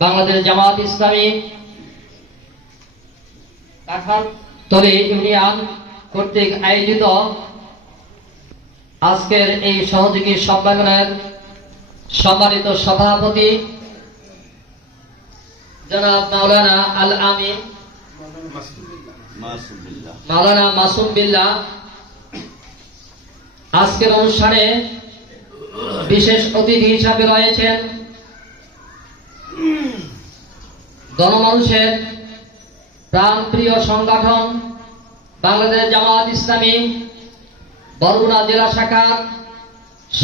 Bangladesh Jamaat Islami কাঠারতলী union কর্তৃক আয়োজিত আজকের এই সহযোগী সম্মেলনের সম্মানিত সভাপতি জনাব মাওলানা আল আমি মাওলানা মাসুম বিল্লাহ। আজকের অনুষ্ঠানে বিশেষ অতিথি হিসাবে রয়েছেন গণমানুষের প্রাণপ্রিয় সংগঠন বাংলাদেশ জামাত ইসলামী বরগুনা জেলা শাখার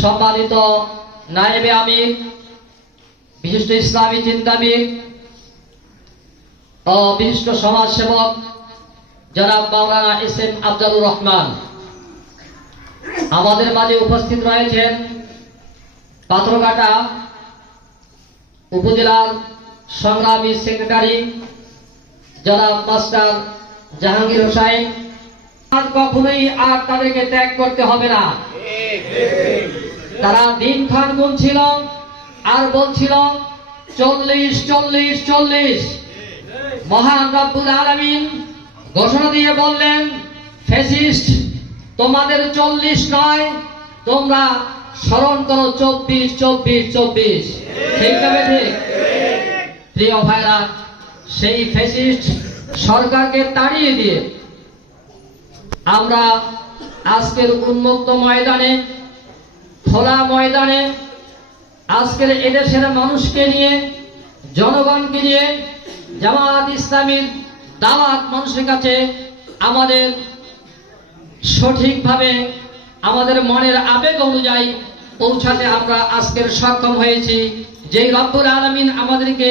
সম্মানিত নায়েবে আমির, বিশিষ্ট ইসলামী চিন্তাবিদ ও বিশিষ্ট সমাজসেবক জনাব মাওলানা এস এম আফজালুর রহমান। আমাদের মাঝে উপস্থিত রয়েছেন পাথরঘাটা উপজেলার সংগ্রামী সেক্রেটারি, জনাব মাস্টার জাহাঙ্গীর হোসাইন। কখনোই আর তাদেরকে ত্যাগ করতে হবে না। তারা দিন খান গুনছিল আর বলছিল, চল্লিশ চল্লিশ চল্লিশ। মহান রব্বুল আলামিন ঘোষণা দিয়ে বললেন, ফেসিস্ট, তোমাদের চল্লিশ নয়, তোমরা স্মরণ করো চব্বিশ চব্বিশ চব্বিশ। ঠিক তবে ঠিক? প্রিয় ভাইরা, সেই ফেসিস্ট সরকারকে তাড়িয়ে দিয়ে আমরা আজকের উন্মুক্ত ময়দানে, খোলা ময়দানে আজকের এদেশের মানুষকে নিয়ে, জনগণকে নিয়ে, জামাত ইসলামীর দাওয়াত মানুষের কাছে আমাদের সঠিকভাবে আমাদের মনের আবেগ অনুযায়ী পৌঁছাতে আমরা আজকের সক্ষম হয়েছি। যেই রব্বুল আলমিন আমাদেরকে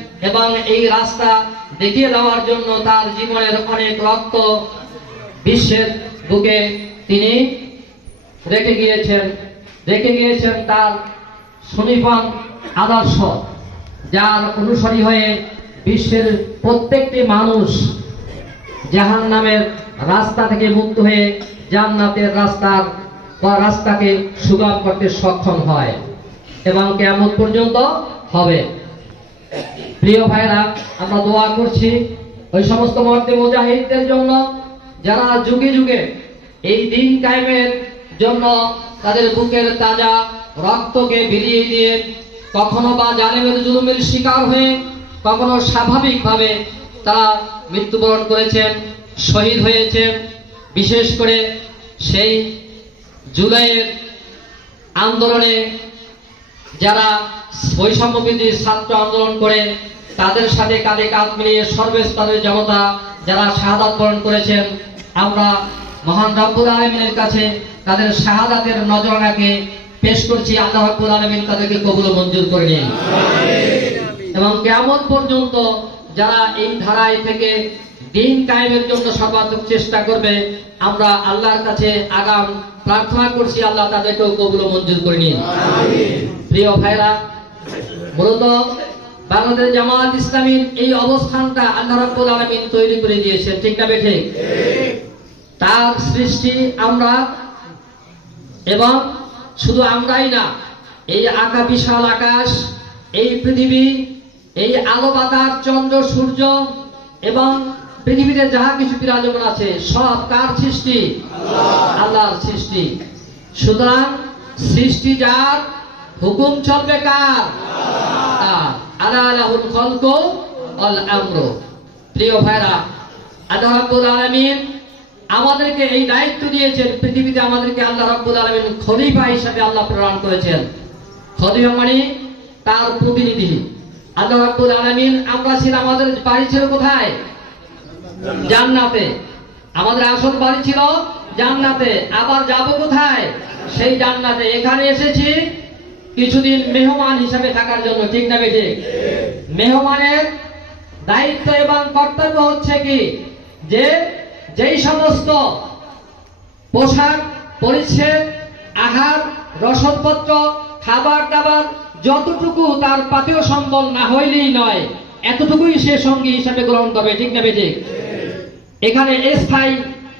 এবং এই রাস্তা দেখিয়ে দেওয়ার জন্য তার জীবনের অনেক রক্ত বিশ্বের বুকে তিনি রেখে গিয়েছেন। রেখে গিয়েছেন তার সুনিপন আদর্শ, যার অনুসারী হয়ে বিশ্বের প্রত্যেকটি মানুষ জাহান নামের রাস্তা থেকে মুক্ত হয়ে জান্নাতের রাস্তার বা রাস্তাকে সুগম করতে সক্ষম হয় এবং কেমন পর্যন্ত হবে। প্রিয় ভাইরা, আমরা দোয়া করছি ওই সমস্ত মর্দে মুজাহিদদের জন্য যারা যুগে যুগে এই দিন কায়েমের জন্য তাদের বুকের তাজা রক্তকে বিলিয়ে দিয়ে কখনো বা জালেমের জুলুমের শিকার হয়ে কখনো স্বাভাবিকভাবে তারা মৃত্যুবরণ করেছেন, শহীদ হয়েছেন। বিশেষ করে সেই জুলাইয়ের আন্দোলনে যারা বৈষম্য বিরোধী ছাত্র আন্দোলন করে তাদের সাথে কাঁধে কাঁধ মিলিয়ে সর্বস্তরের জনতা যারা শাহাদাত বরণ করেছেন আমরা মহান রব্বুল আলমিনের কাছে তাদের শাহাদাতের নজরানাকে পেশ করছি। আল্লাহ রব্বুল আলমিন তাদেরকে কবুল মঞ্জুর করে নিন। এবং কেমন পর্যন্ত যারা এই ধারায় থেকে দিন কায়েমের জন্য সর্বাত্মক চেষ্টা করবে। আমরা আল্লাহর কাছে আগাম প্রার্থনা করছি আল্লাহ তাদেরকেও কবুল মঞ্জুর করে নিন। প্রিয় ভাইরা মূলত বাংলাদেশ জামাত ইসলামীর এই অবস্থানটা আল্লাহ রাব্বুল আলামিন তৈরি করে দিয়েছেন ঠিক না বেঠে? তার সৃষ্টি আমরা এবং শুধু আমরাই না এই আকা বিশাল আকাশ এই পৃথিবী এই আলো বাতাস চন্দ্র সূর্য এবং পৃথিবীতে যাহা কিছু বিরাজমান আছে, সব কার সৃষ্টি? আল্লাহর সৃষ্টি। সুতরাং সৃষ্টি যার, হুকুম চলবে কার? আলা খলকু আমরু। প্রিয় ভাইরা, আল্লাহ রাব্বুল আলামিন আমাদেরকে এই দায়িত্ব দিয়েছেন, পৃথিবীতে আমাদেরকে আল্লাহ রাব্বুল আলামিন খলিফা হিসাবে আল্লাহ প্রেরণ করেছেন। খলিফা মানে তার প্রতিনিধি। আল্লাহ রাব্বুল আলামিন, আমরা ছিলাম আমাদের বাড়ি ছিল কোথায়? জান্নাতে। আমাদের আসল বাড়ি ছিল জান্নাতে। আবার যাব কোথায়? সেই জান্নাতে। এখানে এসেছি কিছুদিন মেহমান হিসাবে থাকার জন্য, ঠিক না বেঠিক? মেহমানের দায়িত্ব এবং কর্তব্য হচ্ছে কি? যে যেই সমস্ত পোশাক, পরিচ্ছেদ, আহার, রসদপত্র খাবার দাবার যতটুকু তার পাতীয় সম্বল না হইলেই নয়, এতটুকুই সে সঙ্গী হিসাবে গ্রহণ করবে, ঠিক না ঠিক এখানে স্থায়ী,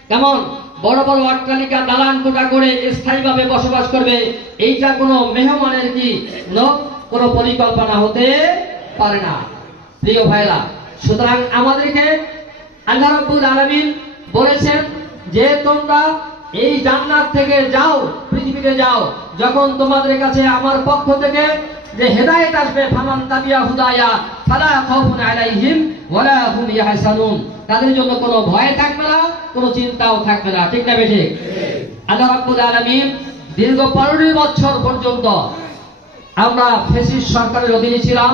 কেমন? বড় বড় অট্টালিকা দালান কোটা করে স্থায়ীভাবে বসবাস করবে, এইটা কোনো মেহমানের কি? কোনো পরিকল্পনা হতে পারে না। প্রিয় ভাইরা সুতরাং আমাদেরকে আল্লাহ আলামিন বলেছেন যে তোমরা এই জান্নাত থেকে যাও, পৃথিবীতে যাও। যখন তোমাদের কাছে আমার পক্ষ থেকে যে হেদায়েত আসবে, ফামান তাবিয়া হুদায়া, ফালা খাউফুন আলাইহিম ওয়ালা হুম ইয়াহসানুন। তাদের জন্য কোনো ভয় থাকবে না, কোনো চিন্তাও থাকবে না। ঠিক না বেঠিক? আল্লাহ রাব্বুল আলামিন দীর্ঘ 15 বছর পর্যন্ত আমরা ফেসিস সরকারের অধীনে ছিলাম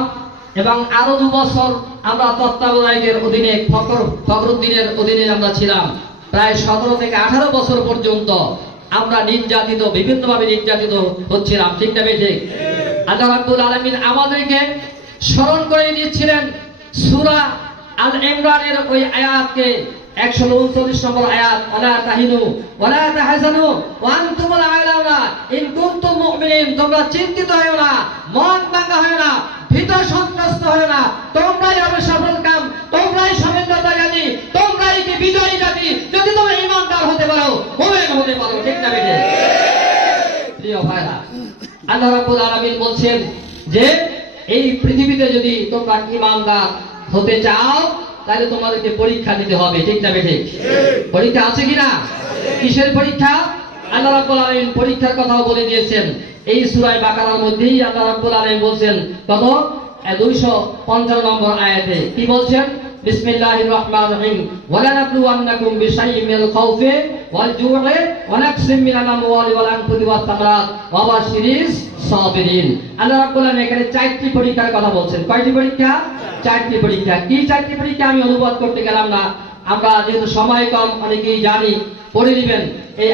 এবং আরও দু বছর আমরা তত্ত্বাবধায়কের অধীনে, ফখর, ফখরুদ্দিনের অধীনে আমরা ছিলাম। প্রায় সতেরো থেকে আঠারো বছর পর্যন্ত আমরা নির্যাতিত, বিভিন্নভাবে নির্যাতিত হচ্ছিলাম। ঠিক না ঠিক আল্লাহ রাব্বুল আলামিন আমাদেরকে স্মরণ করে দিয়েছিলেন সূরা আল ইমরানের ওই আয়াতকে। একশো উনচল্লিশ নম্বর আয়াত ওয়ালা তাহিনু ওয়ালা তাহজানু ওয়ান আনতুমুল আলাউনা ইন কুনতুম মুমিনিন, তোমরা চিন্তিত হয়ো না মন ভাঙা হয় না ভীত সন্ত্রস্ত হয় না তোমরাই হবে সফল কাম তোমরাই সফলতা জানি তোমরাই কি বিজয়ী জাতি যদি তোমরা ইমানদার হতে পারো মুমিন হতে পারো ঠিক না বেটে প্রিয় ভাইরা আল্লাহ রাব্বুল আলামিন বলছেন যে এই পৃথিবীতে যদি তোমরা ইমানদার হতে চাও তাহলে তোমাদেরকে পরীক্ষা দিতে হবে ঠিক না বেঠিক পরীক্ষা আছে কিনা? কিসের পরীক্ষা? আল্লাহ রাব্বুল আলামিন পরীক্ষার কথাও বলে দিয়েছেন। এই সূরায়ে বাকারার মধ্যেই আল্লাহ রাব্বুল আলামিন বলছেন কত? দুইশো পঞ্চান্ন নম্বর আয়াতে। কি বলছেন? বিসমিল্লাহির রহমানির রহিম। ওয়ালা বিশাইইম মিনাল খাউফি ওয়াল জু'i ওয়া নাকসিম মিনাল আমওয়ালি ওয়াল আনফুসি ওয়াত তামারাত ওয়া বাশশিরিস সাবিরিন। আল্লাহ রাব্বুল আলামিন এখানে চারটি পরীক্ষার কথা বলছেন। কয়টি পরীক্ষা? চারটি পরীক্ষা। কি চারটি পরীক্ষা আমি অনুবাদ করতে গেলাম না। আমরা যেহেতু সময় কম, অনেকেই জানি, পড়ে নেবেন। এই